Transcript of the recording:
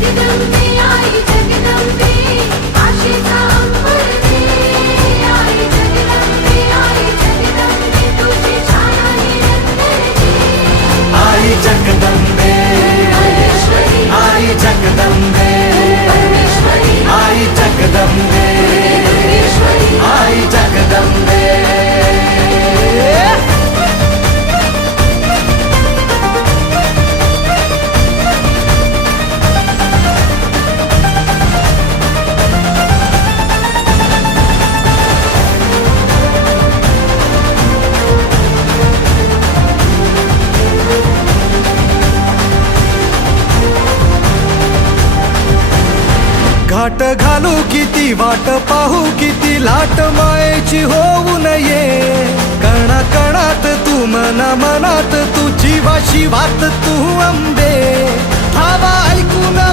जगदंबे आई जगदंबे आशेचा अंबर दे आई जगदंबे तुझी छाया निरंतर आई जगदंबे परमेश्वरी आई जगदंबे परमेश्वरी आई जगदंबे परमेश्वरी आई जगदंबे घाट घालू किती वाट पाहू किती लाट मायेची होऊ नये कणा कणात तू मना मनात तुझी वाशी वात तू अंबे धावा ऐकून